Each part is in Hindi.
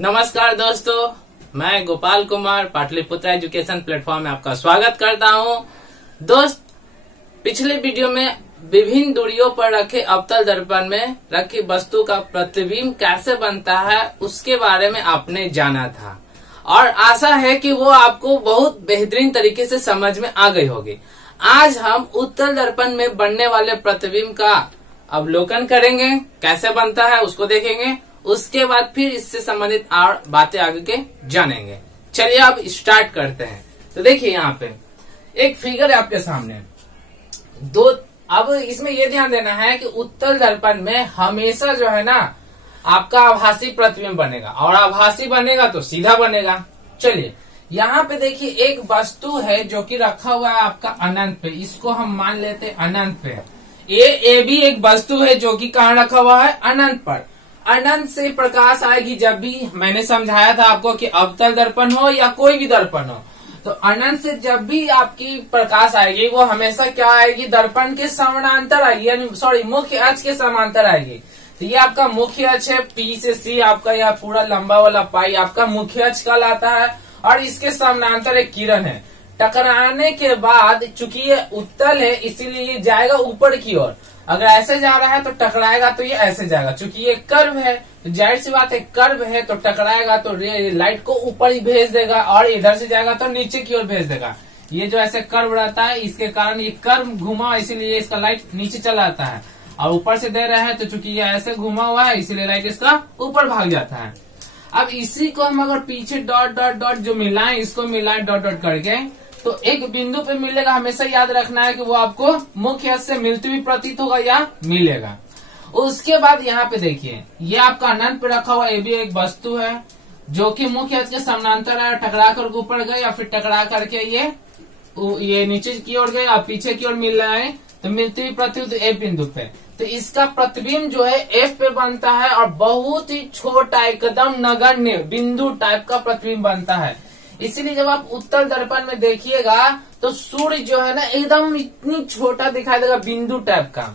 नमस्कार दोस्तों, मैं गोपाल कुमार पाटलिपुत्र एजुकेशन प्लेटफॉर्म में आपका स्वागत करता हूं। दोस्त, पिछले वीडियो में विभिन्न दूरियों पर रखे अवतल दर्पण में रखी वस्तु का प्रतिबिंब कैसे बनता है उसके बारे में आपने जाना था और आशा है कि वो आपको बहुत बेहतरीन तरीके से समझ में आ गई होगी। आज हम उत्तल दर्पण में बनने वाले प्रतिबिंब का अवलोकन करेंगे, कैसे बनता है उसको देखेंगे, उसके बाद फिर इससे संबंधित और बातें आगे के जानेंगे। चलिए अब स्टार्ट करते हैं। तो देखिए यहाँ पे एक फिगर है आपके सामने दो। अब इसमें ये ध्यान देना है कि उत्तल दर्पण में हमेशा जो है ना आपका आभासी प्रतिबिंब बनेगा और आभासी बनेगा तो सीधा बनेगा। चलिए यहाँ पे देखिए एक वस्तु है जो कि रखा हुआ है आपका अनंत पे, इसको हम मान लेते हैं अनंत पे। ये भी एक वस्तु है जो कि कहाँ रखा हुआ है, अनंत पर। अनंत से प्रकाश आएगी जब भी, मैंने समझाया था आपको कि अवतल दर्पण हो या कोई भी दर्पण हो, तो अनंत से जब भी आपकी प्रकाश आएगी वो हमेशा क्या आएगी, दर्पण के समानांतर आएगी, यानी मुख्य अक्ष के समांतर आएगी। तो ये आपका मुख्य अक्ष है, पी से सी आपका यह पूरा लंबा वाला पाई आपका मुख्य अक्ष कहलाता है और इसके समानांतर एक किरण है। टकराने के बाद चूंकि ये उत्तल है इसीलिए ये जाएगा ऊपर की ओर। अगर ऐसे जा रहा है तो टकराएगा तो ये ऐसे जाएगा। चूंकि ये कर्व है तो जाहिर सी बात है, कर्व है तो टकराएगा तो लाइट को ऊपर ही भेज देगा और इधर से जाएगा तो नीचे की ओर भेज देगा। ये जो ऐसे कर्व रहता है इसके कारण ये कर्व घुमा, इसीलिए इसका लाइट नीचे चला आता है और ऊपर से दे रहा है तो चूंकि ये ऐसे घुमा हुआ है इसीलिए लाइट इसका ऊपर भाग जाता है। अब इसी को हम अगर पीछे डॉट डॉट डॉट जो मिलाएं, इसको मिलाएं डॉट डॉट करके, तो एक बिंदु पे मिलेगा। हमेशा याद रखना है कि वो आपको मुख्य अक्ष से मिलती हुई प्रतीत होगा या मिलेगा। उसके बाद यहाँ पे देखिए ये आपका अनंत पे रखा हुआ ये भी एक वस्तु है जो कि मुख्य अक्ष के समानांतर है, टकरा कर ऊपर गए या फिर टकरा करके ये नीचे की ओर गए और पीछे की ओर मिल रहा है तो मिलती हुई प्रतीत एफ बिंदु पे। तो इसका प्रतिबिंब जो है एफ पे बनता है और बहुत ही छोटा एकदम नगण्य बिंदु टाइप का प्रतिबिंब बनता है। इसीलिए जब आप उत्तल दर्पण में देखिएगा तो सूर्य जो है ना एकदम इतनी छोटा दिखाई देगा, बिंदु टाइप का।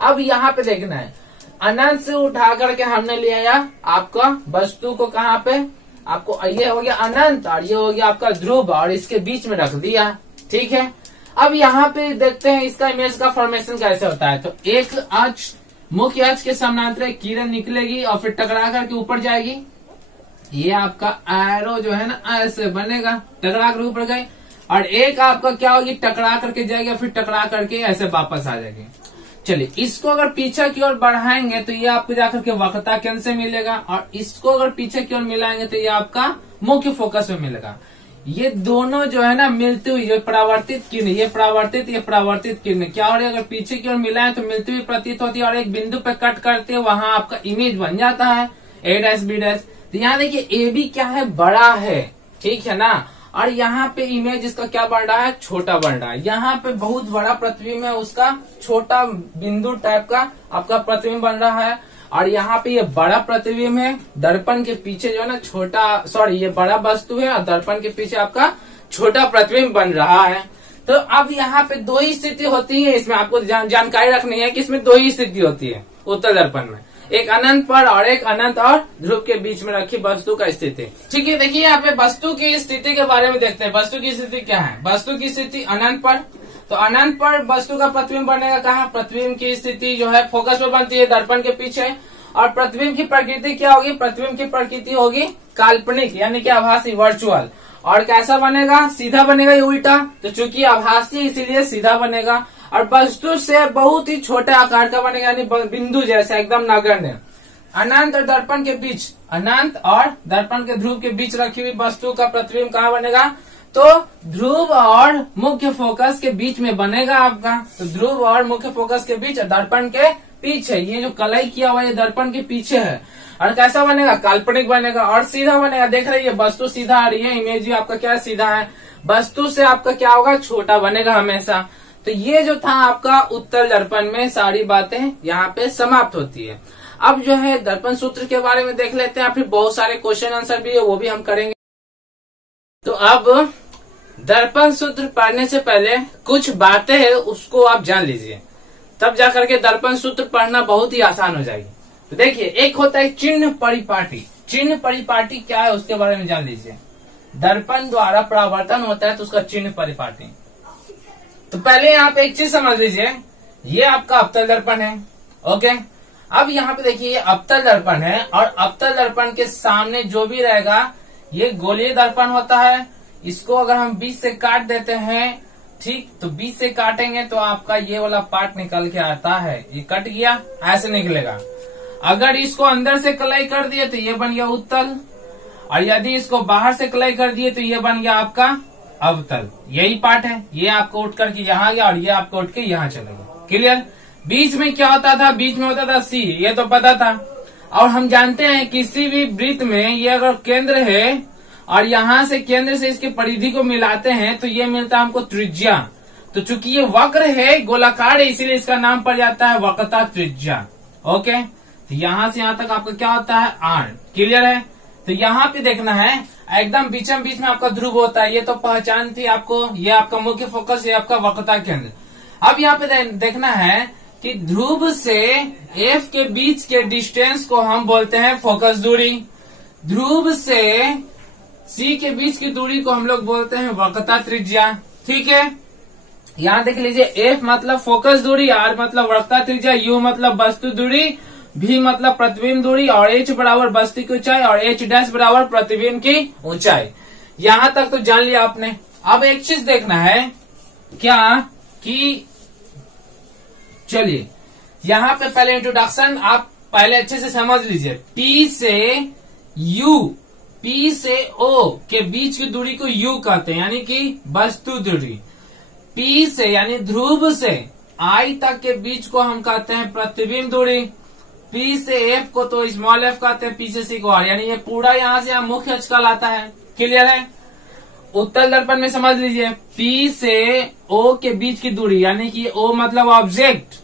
अब यहाँ पे देखना है, अनंत से उठा करके हमने ले आया आपका वस्तु को, कहाँ पे आपको, ये हो गया अनंत और ये हो गया आपका ध्रुव और इसके बीच में रख दिया। ठीक है, अब यहाँ पे देखते हैं इसका इमेज का फॉर्मेशन कैसे होता है। तो एक अक्ष मुख्य अक्ष के समानांतर किरण निकलेगी और फिर टकरा करके ऊपर जाएगी। ये आपका एरो जो है ना ऐसे बनेगा, टकरा कर ऊपर गए, और एक आपका क्या होगी, टकरा करके जाएगा फिर टकरा करके ऐसे वापस आ जाएगी। चलिए इसको अगर पीछे की ओर बढ़ाएंगे तो ये आपको जाकर के वक्रता केंद्र से मिलेगा और इसको अगर पीछे की ओर मिलाएंगे तो ये आपका मुख्य फोकस में मिलेगा। ये दोनों जो है ना मिलती हुई, ये परावर्तित किरण, ये परावर्तित किरण क्या हो रही है, अगर पीछे की ओर मिलाएं तो मिलती हुई प्रतीत होती है और एक बिंदु पे कट करते हैं, वहां आपका इमेज बन जाता है ए डैश बी डैश। तो यहाँ देखिए ए बी क्या है, बड़ा है, ठीक है ना, और यहाँ पे इमेज इसका क्या बन रहा है, छोटा बन रहा है। यहाँ पे बहुत बड़ा प्रतिबिंब है, उसका छोटा बिंदु टाइप का आपका प्रतिबिंब बन रहा है और यहाँ पे ये बड़ा प्रतिबिंब है। दर्पण के पीछे जो है ना छोटा, ये बड़ा वस्तु है और दर्पण के पीछे आपका छोटा प्रतिबिंब बन रहा है। तो अब यहाँ पे दो ही स्थिति होती है, इसमें आपको जानकारी रखनी है कि इसमें दो ही स्थिति होती है उत्तल दर्पण में, एक अनंत पर और एक अनंत और ध्रुव के बीच में रखी वस्तु का स्थिति। ठीक है, देखिए यहाँ पे वस्तु की स्थिति के बारे में देखते हैं। वस्तु की स्थिति क्या है, वस्तु की स्थिति अनंत पर, तो अनंत पर वस्तु का प्रतिबिंब बनेगा कहाँ, प्रतिबिंब की स्थिति जो है फोकस में बनती है दर्पण के पीछे। और प्रतिबिंब की प्रकृति क्या होगी, प्रतिबिंब की प्रकृति होगी काल्पनिक, यानी कि आभासी, वर्चुअल। और कैसा बनेगा, सीधा बनेगा या उल्टा, तो चूंकि आभासी इसीलिए सीधा बनेगा। और वस्तु से बहुत ही छोटे आकार का बनेगा, यानी बिंदु जैसा एकदम नगण्य। अनंत और दर्पण के बीच, अनंत और दर्पण के ध्रुव के बीच रखी हुई वस्तु का प्रतिबिंब कहाँ बनेगा, तो ध्रुव और मुख्य फोकस के बीच में बनेगा आपका। तो ध्रुव और मुख्य फोकस के बीच, दर्पण के पीछे, ये जो कलाई किया हुआ ये दर्पण के पीछे है। और कैसा बनेगा, काल्पनिक बनेगा और सीधा बनेगा। देख रहे हैं वस्तु सीधा आ रही है, इमेज भी आपका क्या सीधा है, वस्तु से आपका क्या होगा, छोटा बनेगा हमेशा। तो ये जो था आपका उत्तल दर्पण में सारी बातें यहाँ पे समाप्त होती है। अब जो है दर्पण सूत्र के बारे में देख लेते हैं, फिर बहुत सारे क्वेश्चन आंसर भी है वो भी हम करेंगे। तो अब दर्पण सूत्र पढ़ने से पहले कुछ बातें है उसको आप जान लीजिए, तब जाकर के दर्पण सूत्र पढ़ना बहुत ही आसान हो जाएगी। तो देखिए, एक होता है चिन्ह परिपाटी, चिन्ह परिपाटी क्या है उसके बारे में जान लीजिए। दर्पण द्वारा परावर्तन होता है तो उसका चिन्ह परिपाटी। तो पहले यहाँ पे एक चीज समझ लीजिए, ये आपका अवतल दर्पण है। ओके, अब यहाँ पे देखिए ये अवतल दर्पण है और अवतल दर्पण के सामने जो भी रहेगा ये गोलीय दर्पण होता है। इसको अगर हम बीच से काट देते हैं, ठीक, तो बीच से काटेंगे तो आपका ये वाला पार्ट निकल के आता है। ये कट गया, ऐसे निकलेगा। अगर इसको अंदर से कलाई कर दिए तो ये बन गया उत्तल, और यदि इसको बाहर से कलाई कर दिए तो ये बन गया आपका अवतल। यही पार्ट है, ये आपको उठ करके यहाँ गया और ये आपको उठ के यहाँ चला गया। क्लियर? बीच में क्या होता था? बीच में होता था सी, ये तो पता था। और हम जानते हैं किसी भी वृत्त में ये अगर केंद्र है और यहाँ से केंद्र से इसकी परिधि को मिलाते हैं तो ये मिलता है हमको त्रिज्या। तो चूंकि ये वक्र है, गोलाकार है, इसीलिए इसका नाम पड़ जाता है वक्रता त्रिज्या। ओके, तो यहाँ से यहाँ तक आपका क्या होता है? आर। क्लियर है? तो यहाँ पे देखना है एकदम बीचम बीच में आपका ध्रुव होता है, ये तो पहचान थी आपको। ये आपका मुख्य फोकस, ये आपका वक्रता केंद्र। अब यहाँ पे देखना है कि ध्रुव से एफ के बीच के डिस्टेंस को हम बोलते हैं फोकस दूरी। ध्रुव से सी के बीच की दूरी को हम लोग बोलते हैं वक्रता त्रिज्या। ठीक है, यहाँ देख लीजिए, एफ मतलब फोकस दूरी, आर मतलब वक्रता त्रिज्या, यू मतलब वस्तु दूरी, भी मतलब प्रतिबिंब दूरी, और एच बराबर वस्तु की ऊंचाई, और एच डैश बराबर प्रतिबिंब की ऊंचाई। यहाँ तक तो जान लिया आपने। अब एक चीज देखना है क्या कि चलिए यहाँ पे पहले इंट्रोडक्शन आप पहले अच्छे से समझ लीजिए। पी से यू, पी से ओ के बीच की दूरी को यू कहते हैं, यानी कि वस्तु दूरी। पी से यानी ध्रुव से आई तक के बीच को हम कहते हैं प्रतिबिंब दूरी। पी से एफ को तो स्मॉल एफ कहते हैं, पी से सी को आर, यानी ये पूरा यहाँ से यहाँ मुख्य अक्ष कहलाता है। क्लियर है? उत्तल दर्पण में समझ लीजिए, पी से ओ के बीच की दूरी, यानी कि ओ मतलब ऑब्जेक्ट,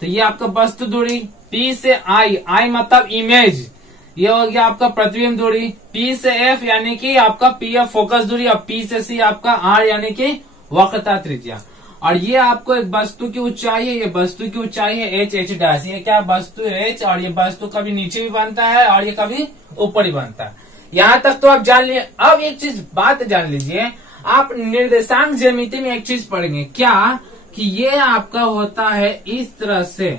तो ये आपका वस्तु दूरी। पी से आई, आई मतलब इमेज, ये हो गया आपका प्रतिबिंब दूरी। पी से एफ यानी कि आपका पी एफ फोकस दूरी, और पी से सी आपका आर यानी कि वक्रता त्रिज्या। और ये आपको एक वस्तु की ऊंचाई है, ये वस्तु की ऊंचाई है एच, एच डैश। ये क्या वस्तु एच, और ये वस्तु कभी नीचे भी बनता है और ये कभी ऊपर ही बनता है। यहाँ तक तो आप जान लिए। अब एक चीज बात जान लीजिए, आप निर्देशांक ज्यामिति में एक चीज पढ़ेंगे क्या कि ये आपका होता है इस तरह से,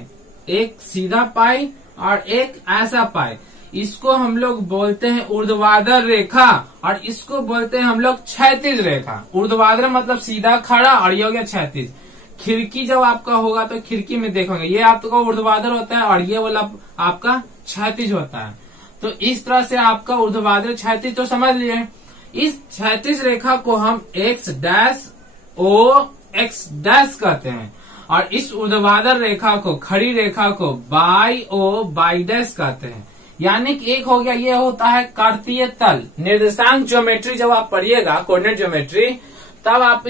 एक सीधा पाई और एक ऐसा पाई। इसको हम लोग बोलते हैं ऊर्ध्वाधर रेखा, और इसको बोलते हैं हम लोग क्षैतिज रेखा। ऊर्ध्वाधर मतलब सीधा खड़ा, और ये हो गया क्षैतिज। खिड़की जब आपका होगा तो खिड़की में देखोगे ये आपका ऊर्ध्वाधर होता है और ये वाला आपका क्षैतिज होता है। तो इस तरह से आपका ऊर्ध्वाधर क्षैतिज तो समझ लिए। इस क्षैतिज रेखा को हम X dash O X dash कहते हैं, और इस ऊर्ध्वाधर रेखा को, खड़ी रेखा को बाई ओ बाई डैश कहते हैं। यानी कि एक हो गया, ये होता है कार्तीय तल। निर्देशांक ज्योमेट्री जब आप पढ़िएगा, कोऑर्डिनेट ज्योमेट्री, तब आप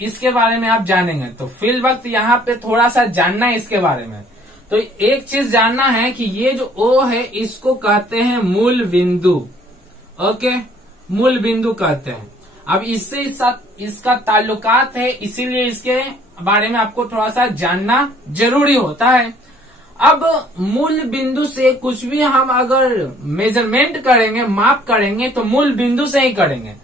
इसके बारे में आप जानेंगे। तो फिल वक्त यहाँ पे थोड़ा सा जानना है इसके बारे में। तो एक चीज जानना है कि ये जो ओ है इसको कहते हैं मूल बिंदु। ओके, मूल बिंदु कहते हैं। अब इससे इसका ताल्लुकात है, इसीलिए इसके बारे में आपको थोड़ा सा जानना जरूरी होता है। अब मूल बिंदु से कुछ भी हम अगर मेजरमेंट करेंगे, माप करेंगे, तो मूल बिंदु से ही करेंगे।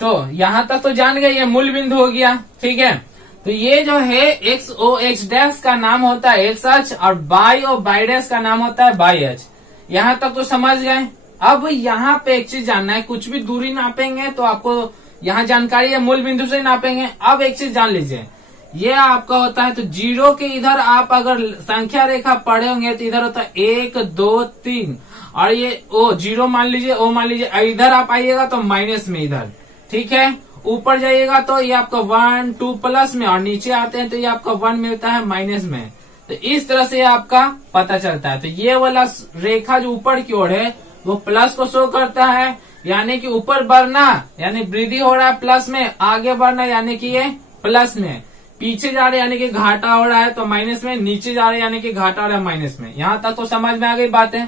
तो यहाँ तक तो जान गए, ये मूल बिंदु हो गया। ठीक है, तो ये जो है एक्स ओ एक्स डैश का नाम होता है एक्स अक्ष, और बाई ओ बाई डैश का नाम होता है बाई अक्ष। यहाँ तक तो समझ गए। अब यहाँ पे एक चीज जानना है, कुछ भी दूरी नापेंगे तो आपको यहाँ जानकारी है, मूल बिंदु से नापेंगे। अब एक चीज जान लीजिए, ये आपका होता है तो जीरो के इधर आप अगर संख्या रेखा पढ़े होंगे तो इधर होता है 1 2 3, और ये ओ जीरो मान लीजिए, ओ मान लीजिए। इधर आप आइएगा तो माइनस में इधर। ठीक है, ऊपर जाइएगा तो ये आपका 1 2 प्लस में, और नीचे आते हैं तो ये आपका 1 मिलता है माइनस में। तो इस तरह से आपका पता चलता है। तो ये वाला रेखा जो ऊपर की ओर है वो प्लस को शो करता है, यानी कि ऊपर बढ़ना यानी वृद्धि हो रहा है प्लस में, आगे बढ़ना यानी कि ये प्लस में, पीछे जा रहे यानी कि घाटा हो रहा है तो माइनस में, नीचे जा रहे यानी कि घाटा हो रहा है माइनस में। यहाँ तक तो समझ में आ गई बातें।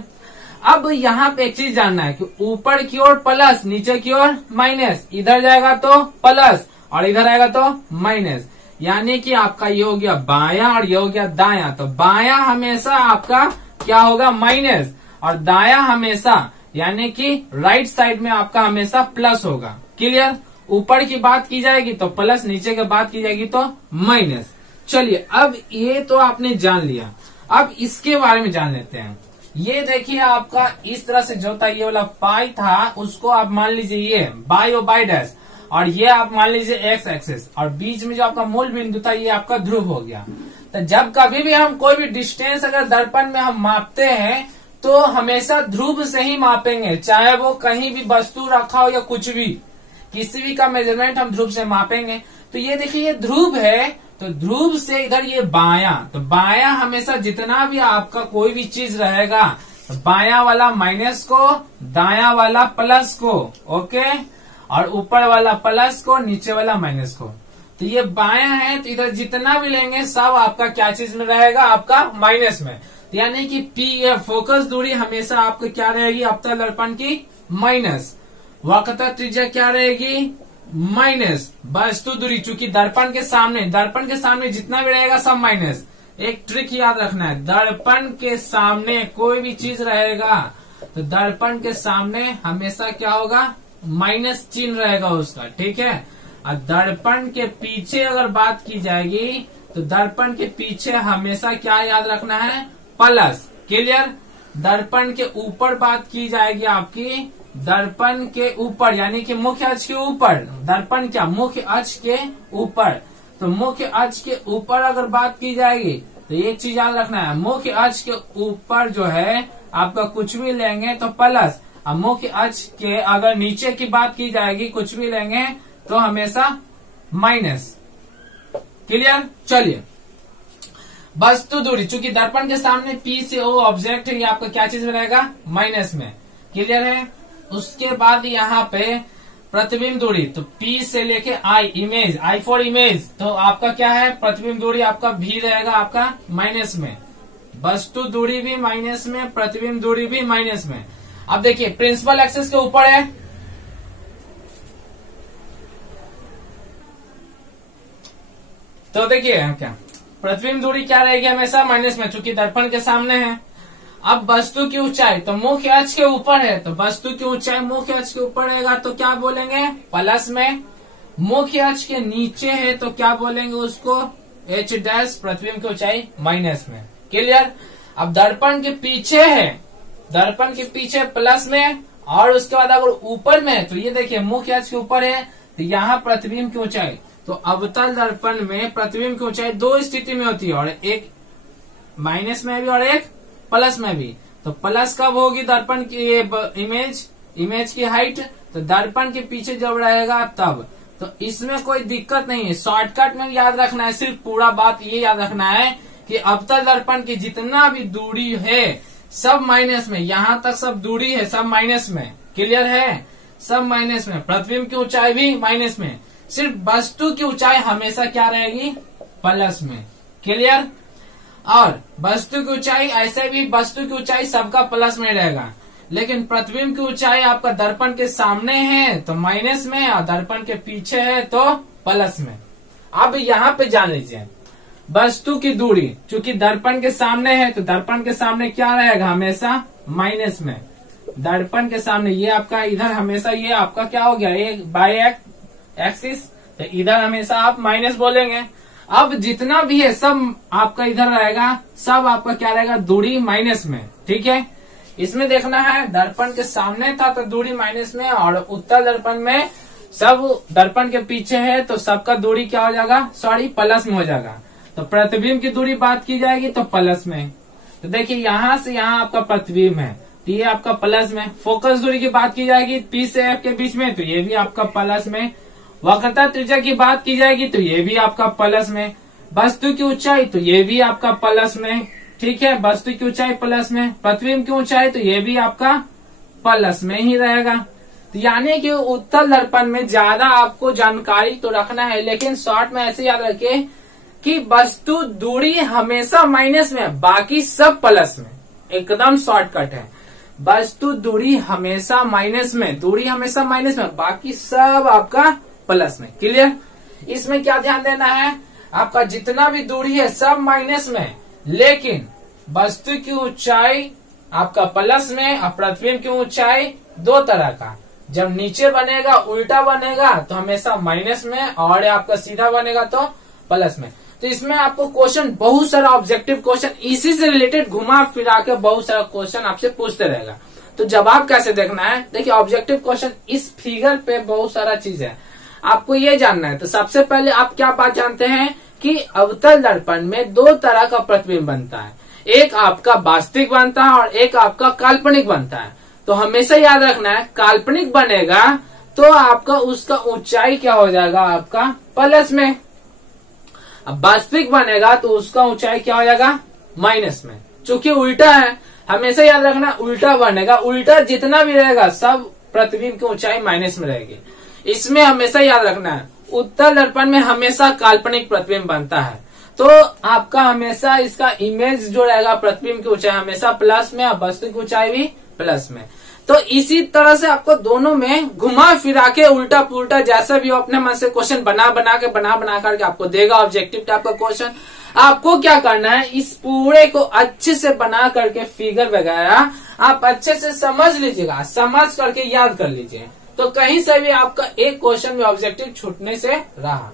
अब यहाँ पे एक चीज जानना है कि ऊपर की ओर प्लस, नीचे की ओर माइनस, इधर जाएगा तो प्लस और इधर आएगा तो माइनस, यानी कि आपका ये हो गया बायां और ये हो गया दायां। तो बायां हमेशा आपका क्या होगा? माइनस, और दायां हमेशा यानी कि राइट साइड में आपका हमेशा प्लस होगा। क्लियर? ऊपर की बात की जाएगी तो प्लस, नीचे की बात की जाएगी तो माइनस। चलिए, अब ये तो आपने जान लिया, अब इसके बारे में जान लेते हैं। ये देखिए आपका इस तरह से जो था, ये वाला पाई था, उसको आप मान लीजिए ये बाई और बाई डैश, और ये आप मान लीजिए एक्स एक्सिस, और बीच में जो आपका मूल बिंदु था ये आपका ध्रुव हो गया। तो जब कभी भी हम कोई भी डिस्टेंस अगर दर्पण में हम मापते हैं तो हमेशा ध्रुव से ही मापेंगे, चाहे वो कहीं भी वस्तु रखा हो या कुछ भी, किसी भी का मेजरमेंट हम ध्रुव से मापेंगे। तो ये देखिए ये ध्रुव है, तो ध्रुव से इधर ये बायां, तो बायां हमेशा जितना भी आपका कोई भी चीज रहेगा, तो बायां वाला माइनस को, दायां वाला प्लस को, ओके, और ऊपर वाला प्लस को, नीचे वाला माइनस को। तो ये बायां है, तो इधर जितना भी लेंगे सब आपका क्या चीज में रहेगा, आपका माइनस में। तो यानी कि पी फोकस दूरी हमेशा आपको क्या रहेगी, अवतल दर्पण की माइनस। वक्रता त्रिज्या क्या रहेगी, माइनस। वस्तु दूरी, चूंकि दर्पण के सामने जितना भी रहेगा सब माइनस। एक ट्रिक याद रखना है, दर्पण के सामने कोई भी चीज रहेगा तो दर्पण के सामने हमेशा क्या होगा, माइनस चिन्ह रहेगा उसका, ठीक है। और दर्पण के पीछे अगर बात की जाएगी तो दर्पण के पीछे हमेशा क्या याद रखना है, प्लस। क्लियर? दर्पण के ऊपर बात की जाएगी आपकी, दर्पण के ऊपर यानी कि मुख्य अक्ष के ऊपर, दर्पण क्या, मुख्य अक्ष के ऊपर। तो मुख्य अक्ष के ऊपर अगर बात की जाएगी तो एक चीज याद रखना है, मुख्य अक्ष के ऊपर जो है आपका कुछ भी लेंगे तो प्लस, और मुख्य अक्ष के अगर नीचे की बात की जाएगी कुछ भी लेंगे तो हमेशा माइनस। क्लियर? चलिए, वस्तु दूरी, चूंकि दर्पण के सामने पी से ओ ऑब्जेक्ट है, ये आपका क्या चीज में रहेगा, माइनस में। क्लियर है? उसके बाद यहाँ पे प्रतिबिंब दूरी, तो P से लेके I image, I for image, तो आपका क्या है, प्रतिबिंब दूरी आपका V रहेगा आपका माइनस में। वस्तु दूरी भी माइनस में, प्रतिबिंब दूरी भी माइनस में। अब देखिए प्रिंसिपल एक्सिस के ऊपर है, तो देखिए क्या प्रतिबिंब दूरी क्या रहेगी, हमेशा माइनस में, चूंकि दर्पण के सामने है। अब वस्तु की ऊंचाई, तो मुख्य अक्ष के ऊपर है, तो वस्तु की ऊंचाई मुख्य अक्ष के ऊपर रहेगा तो क्या बोलेंगे, प्लस में। मुख्य अक्ष के नीचे है तो क्या बोलेंगे उसको, h डैश, प्रतिबिंब की ऊंचाई माइनस में। क्लियर? अब दर्पण के पीछे है, दर्पण के पीछे प्लस में, और उसके बाद अगर ऊपर में है तो ये देखिए मुख्य अक्ष के ऊपर है तो यहाँ प्रतिबिंब की ऊंचाई। तो अवतल दर्पण में प्रतिबिंब की ऊंचाई दो स्थिति में होती है, और एक माइनस में भी और एक प्लस में भी। तो प्लस कब होगी, दर्पण की इमेज की हाइट, तो दर्पण के पीछे जब रहेगा तब। तो इसमें कोई दिक्कत नहीं है, शॉर्टकट में याद रखना है, सिर्फ पूरा बात ये याद रखना है कि अवतल दर्पण की जितना भी दूरी है सब माइनस में, यहाँ तक सब दूरी है सब माइनस में। क्लियर है? सब माइनस में, प्रतिबिंब की ऊंचाई भी माइनस में, सिर्फ वस्तु की ऊंचाई हमेशा क्या रहेगी, प्लस में। क्लियर? और वस्तु की ऊंचाई, ऐसे भी वस्तु की ऊंचाई सबका प्लस में रहेगा, लेकिन प्रतिबिंब की ऊंचाई आपका दर्पण के सामने है तो माइनस में, और दर्पण के पीछे है तो प्लस में। अब यहाँ पे जान लीजिए वस्तु की दूरी, चूंकि दर्पण के सामने है तो दर्पण के सामने क्या रहेगा, हमेशा माइनस में। दर्पण के सामने ये आपका इधर हमेशा ये आपका क्या हो गया, एक बाई एक्सिस, तो इधर हमेशा आप माइनस बोलेंगे। अब जितना भी है सब आपका इधर रहेगा, सब आपका क्या रहेगा, दूरी माइनस में। ठीक है? इसमें देखना है दर्पण के सामने था तो दूरी माइनस में, और उत्तल दर्पण में सब दर्पण के पीछे है तो सबका दूरी क्या हो जाएगा, सॉरी प्लस में हो जाएगा। तो प्रतिबिंब की दूरी बात की जाएगी तो प्लस में। तो देखिए यहाँ से यहाँ आपका प्रतिबिंब है तो ये आपका प्लस में। फोकस दूरी की बात की जाएगी P से F के बीच में तो ये भी आपका प्लस में। वक्रता त्रिज्या की बात की जाएगी तो ये भी आपका प्लस में। वस्तु की ऊंचाई तो ये भी आपका प्लस में। ठीक है, वस्तु की ऊंचाई प्लस में। प्रतिबिंब की ऊंचाई तो ये भी आपका प्लस में ही रहेगा। तो यानी कि उत्तल दर्पण में ज्यादा आपको जानकारी तो रखना है, लेकिन शॉर्ट में ऐसे याद रखिए कि वस्तु दूरी हमेशा माइनस में, बाकी सब प्लस में। एकदम शॉर्टकट है, वस्तु दूरी हमेशा माइनस में, दूरी हमेशा माइनस में, बाकी सब आपका प्लस में। क्लियर? इसमें क्या ध्यान देना है, आपका जितना भी दूरी है सब माइनस में, लेकिन वस्तु की ऊंचाई आपका प्लस में और प्रतिबिंब की ऊंचाई दो तरह का, जब नीचे बनेगा उल्टा बनेगा तो हमेशा माइनस में, और आपका सीधा बनेगा तो प्लस में। तो इसमें आपको क्वेश्चन बहुत सारा ऑब्जेक्टिव क्वेश्चन इसी से रिलेटेड घुमा फिरा के बहुत सारा क्वेश्चन आपसे पूछते रहेगा। तो जवाब कैसे देखना है, देखिए ऑब्जेक्टिव क्वेश्चन इस फिगर पे बहुत सारा चीज है, आपको ये जानना है। तो सबसे पहले आप क्या बात जानते हैं कि अवतल दर्पण में दो तरह का प्रतिबिंब बनता है, एक आपका वास्तविक बनता है और एक आपका काल्पनिक बनता है। तो हमेशा याद रखना है, काल्पनिक बनेगा तो आपका उसका ऊंचाई क्या हो जाएगा, आपका प्लस में। अब वास्तविक बनेगा तो उसका ऊंचाई क्या हो जाएगा, माइनस में। चूंकि उल्टा है, हमेशा याद रखना उल्टा बनेगा, उल्टा जितना भी रहेगा सब प्रतिबिंब की ऊंचाई माइनस में रहेगी। इसमें हमेशा याद रखना है उत्तल दर्पण में हमेशा काल्पनिक प्रतिबिंब बनता है, तो आपका हमेशा इसका इमेज जो रहेगा प्रतिबिंब की ऊंचाई हमेशा प्लस में और वास्तविक ऊंचाई भी प्लस में। तो इसी तरह से आपको दोनों में घुमा फिरा के उल्टा पुल्टा जैसा भी हो अपने मन से क्वेश्चन बना बना करके आपको देगा ऑब्जेक्टिव टाइप का क्वेश्चन। आपको क्या करना है, इस पूरे को अच्छे से बना करके फिगर वगैरह आप अच्छे से समझ लीजिएगा, समझ करके याद कर लीजिए, तो कहीं से भी आपका एक क्वेश्चन भी ऑब्जेक्टिव छूटने से रहा।